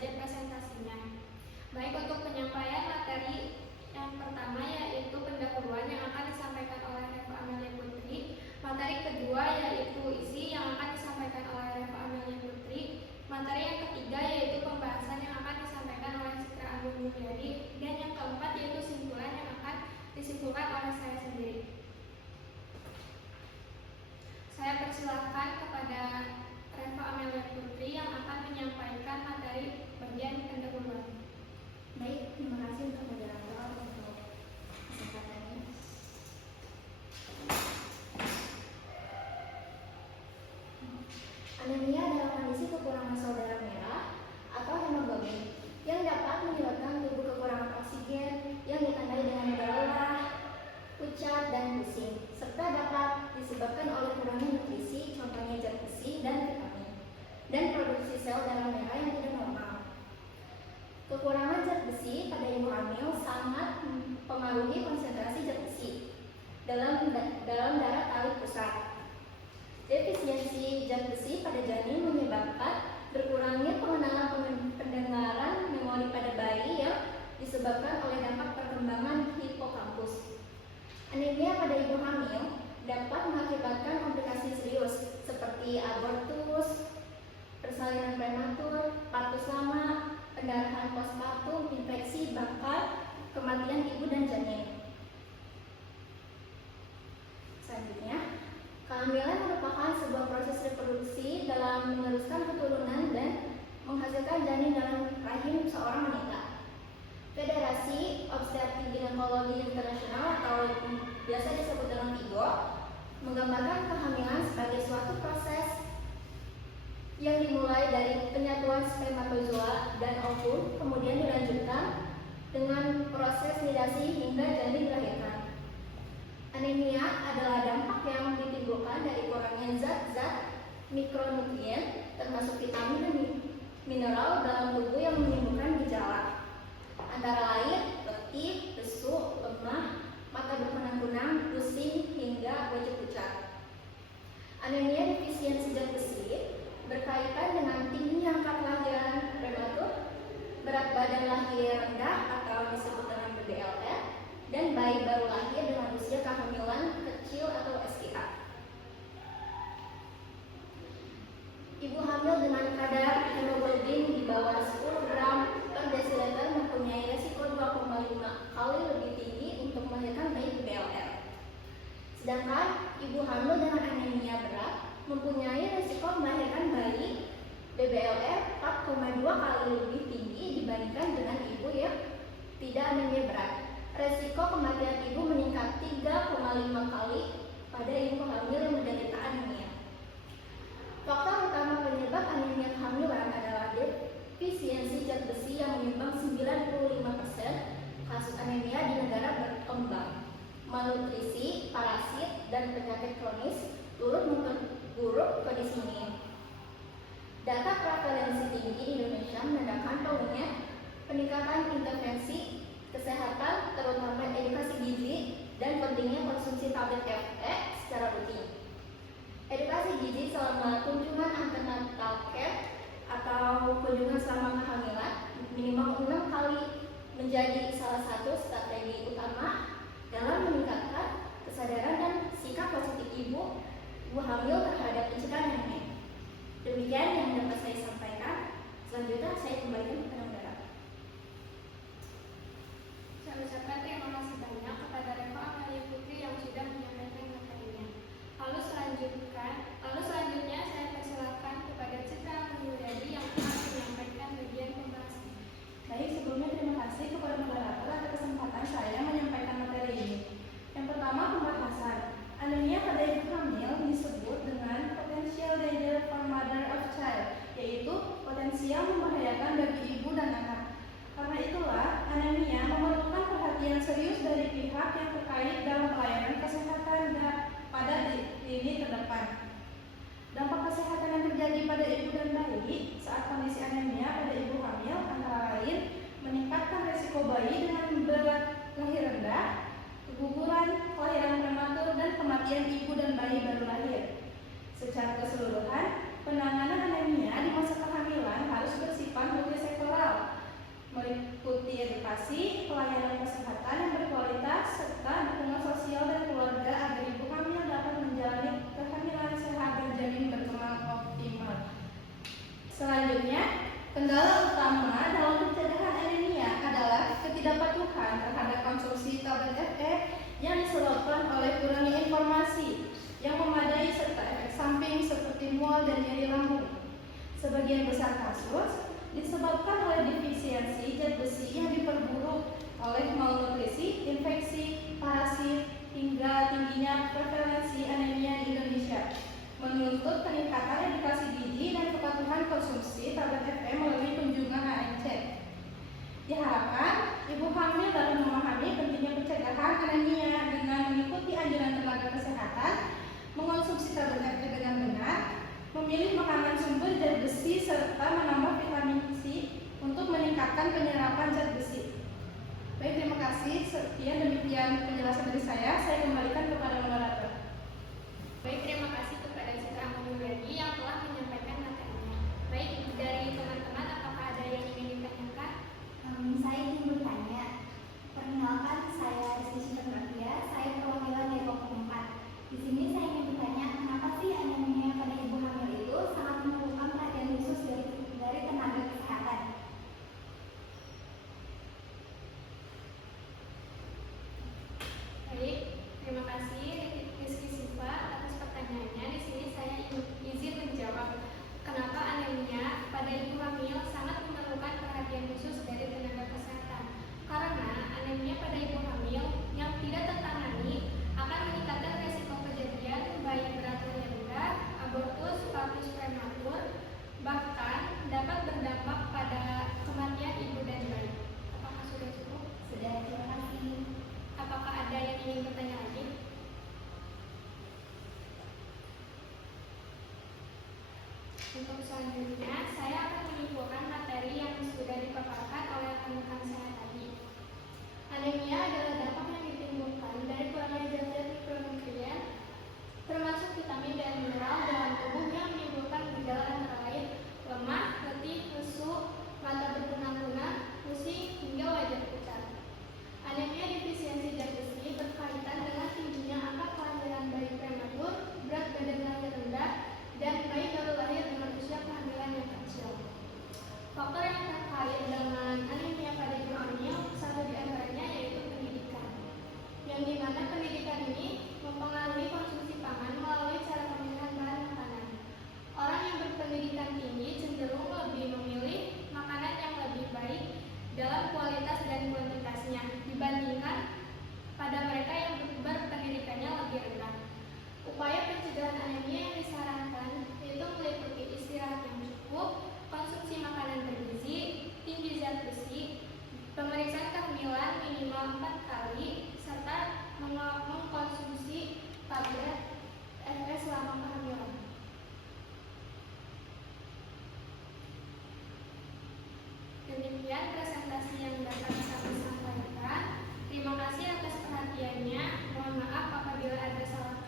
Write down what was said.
saja presentasinya. Baik, untuk penyampaian materi yang pertama yaitu pendahuluan yang akan disampaikan oleh Reva Amelia Putri. Materi kedua yaitu isi yang akan disampaikan oleh Reva Amelia Putri. Materi yang ketiga yaitu pembahasan yang akan disampaikan oleh Citra Agung Mulyadi. Dan yang keempat yaitu simpulan yang akan disimpulkan oleh saya sendiri. Saya persilahkan kepada Reva Amelia Putri yang akan menyampaikan materi bagian pendahuluan. Baik, terima kasih untuk moderator untuk kesempatannya. Anemia adalah kondisi kekurangan sel darah merah atau hemoglobin yang dapat menyebabkan tubuh kekurangan oksigen yang ditandai dengan lelah, pucat, dan pusing, serta dapat disebabkan oleh kurangnya nutrisi, contohnya zat besi dan vitamin, dan produksi sel darah merah yang tidak normal. Kekurangan zat besi pada ibu hamil sangat mempengaruhi konsentrasi zat besi dalam darah tali pusat. Defisiensi zat besi pada janin menyebabkan berkurangnya pengenalan pendengaran memori pada bayi yang disebabkan oleh dampak perkembangan hipokampus. Anemia pada ibu hamil dapat mengakibatkan komplikasi serius seperti abortus, persalinan prematur, partus lama, pendarahan postpartum, infeksi, bahkan kematian ibu dan janin. Selanjutnya, kehamilan merupakan sebuah proses reproduksi dalam meneruskan keturunan dan menghasilkan janin dalam rahim seorang wanita. Federasi Obstetrik Ginekologi Internasional atau biasa disebut dengan FIGO menggambarkan kehamilan sebagai suatu proses yang dimulai dari penyatuan spermatozoa dan ovum, kemudian dilanjutkan dengan proses nidasi hingga janin dilahirkan. Anemia adalah dampak yang ditimbulkan dari kurangnya zat-zat mikronutrien termasuk vitamin dan mineral dalam tubuh yang menimbulkan gejala antara lain letih, lesu, lemah, mata berkunang-kunang, pusing, hingga wajah pucat. Anemia defisiensi zat besi berkaitan dengan tingginya angka kelahiran prematur, berat badan lahir rendah atau disebut dengan BBLR, dan bayi baru lahir dengan usia kehamilan kecil atau SKA. Ibu hamil dengan kadar hemoglobin di bawah 10 gram per desiliter mempunyai resiko 2,5 kali lebih tinggi untuk melahirkan bayi BBLR. Sedangkan ibu hamil dengan anemia berat mempunyai resiko melahirkan bayi BBLR 4,2 kali lebih tinggi dibandingkan dengan ibu yang tidak anemia berat. Resiko kematian ibu meningkat 3,5 kali pada ibu hamil yang menderita anemia. Faktor utama penyebab anemia kehamilan adalah defisiensi zat besi yang menyumbang 95% kasus anemia di negara berkembang. Malnutrisi, parasit, dan penyakit kronis turut memperburuk kondisi ini. Data prevalensi tinggi di Indonesia menandakan perlunya peningkatan intervensi kesehatan, terutama edukasi gizi dan pentingnya konsumsi tablet FE secara rutin. Edukasi gizi selama kunjungan antenatal care atau kunjungan selama kehamilan minimal 6 kali menjadi salah satu strategi utama dalam meningkatkan kesadaran dan sikap positif ibu hamil terhadap pencegahan anemia. Demikian yang dapat saya sampaikan. Selanjutnya saya kembalikan kepada moderator. Saya ucapkan terima kasih banyak kepada Reva Amelia Putri yang sudah menyampaikan materinya. Lalu selanjutnya saya persilakan kepada Citra Mulyadi yang akan menyampaikan bagian pembahasan. Baik, sebelumnya terima kasih kepada moderator atas kesempatan saya menyampaikan materi ini. Yang pertama, pembahasan. Anemia pada ibu hamil disebut dengan potential danger for mother of child, yaitu potensial membahayakan bagi ibu dan anak. Karena itulah, anemia memerlukan perhatian serius dari pihak yang terkait dalam pelayanan kesehatan pada lini terdepan. Dampak kesehatan yang terjadi pada ibu dan bayi saat kondisi anemia pada ibu hamil antara lain meningkatkan risiko bayi dengan berat lahir rendah, keguguran, kelahiran prematur, dan kematian ibu dan bayi baru lahir. Secara keseluruhan, penanganan anemia di masa kehamilan harus bersifat multisektoral Selanjutnya, kendala utama dalam pencegahan anemia adalah ketidakpatuhan terhadap konsumsi tablet FE yang disebabkan oleh kurangnya informasi yang memadai serta efek samping seperti mual dan nyeri lambung. Sebagian besar kasus disebabkan oleh defisiensi zat besi yang diperburuk oleh malnutrisi, infeksi, parasit, hingga tingginya prevalensi anemia di Indonesia, menuntut peningkatan edukasi gizi dan kepatuhan konsumsi tablet FE melalui kunjungan ANC. Diharapkan ibu hamil dapat memahami pentingnya pencegahan anemia dengan mengikuti anjuran tenaga kesehatan, mengonsumsi tablet FE dengan benar, memilih makanan sumber zat besi serta menambah vitamin C untuk meningkatkan penyerapan zat besi. Baik, terima kasih. Sekian demikian penjelasan dari saya. Saya kembalikan kepada moderator. Baik, terima kasih kepada Citra Amadurani yang telah menyampaikan materinya. Baik, dari teman-teman apakah ada yang ingin ditanyakan? Saya ingin bertanya. Perkenalkan, saya Rizky Syukurnadia. Saya perwakilan Depok 4. Di sini saya ingin bertanya, kenapa sih anemia pada ibu hamil itu sangat memerlukan perhatian khusus dari tenaga kesehatan? Baik, terima kasih Rizky Siva atas pertanyaannya. Di sini saya izin menjawab kenapa anemia pada ibu hamil sangat memerlukan perhatian khusus dari tenaga kesehatan. Karena anemia pada ibu hamil yang tidak tertangani akan meningkatkan resiko kejadian bayi berat rendah, abortus, partus prematur, bahkan dapat berdampak pada kematian ibu dan bayi. Apakah sudah cukup? Sudah, terima kasih. Apakah ada yang ingin bertanya lagi? Untuk selanjutnya, saya akan menyimpulkan materi yang sudah dipaparkan oleh rekan-rekan saya tadi. Anemia adalah dampak yang ditimbulkan dari kurangnya zat-zat mikronutrien, termasuk vitamin dan mineral dalam tubuh yang menimbulkan gejala antara lain lemah, letih, lesu, mata berkunang-kunang, pusing, hingga wajah pucat. Anemia defisiensi zat besi berkaitan dengan tingginya angka kelahiran bayi prematur, berat badan lahir rendah, dan bayi baru lahir dengan usia kehamilan yang kecil. Faktor yang terkait dengan anemia pada ibu hamil, satu di antaranya yaitu pendidikan, yang dimana pendidikan ini mempengaruhi konsumsi pangan melalui cara pemilihan bahan makanan. Orang yang berpendidikan tinggi cenderung lebih memilih makanan yang lebih baik dalam kualitas dan kuantitasnya dibandingkan pada mereka yang berpendidikannya lebih rendah. Upaya pencegahan anemia yang disarankan yaitu meliputi istirahat yang cukup, konsumsi makanan bergizi, tinggi zat besi, pemeriksaan kehamilan minimal 4 kali, serta mengkonsumsi tablet FE selama kehamilan. Demikian presentasi yang dapat kami sampaikan. Terima kasih atas perhatiannya. Mohon maaf apabila ada salah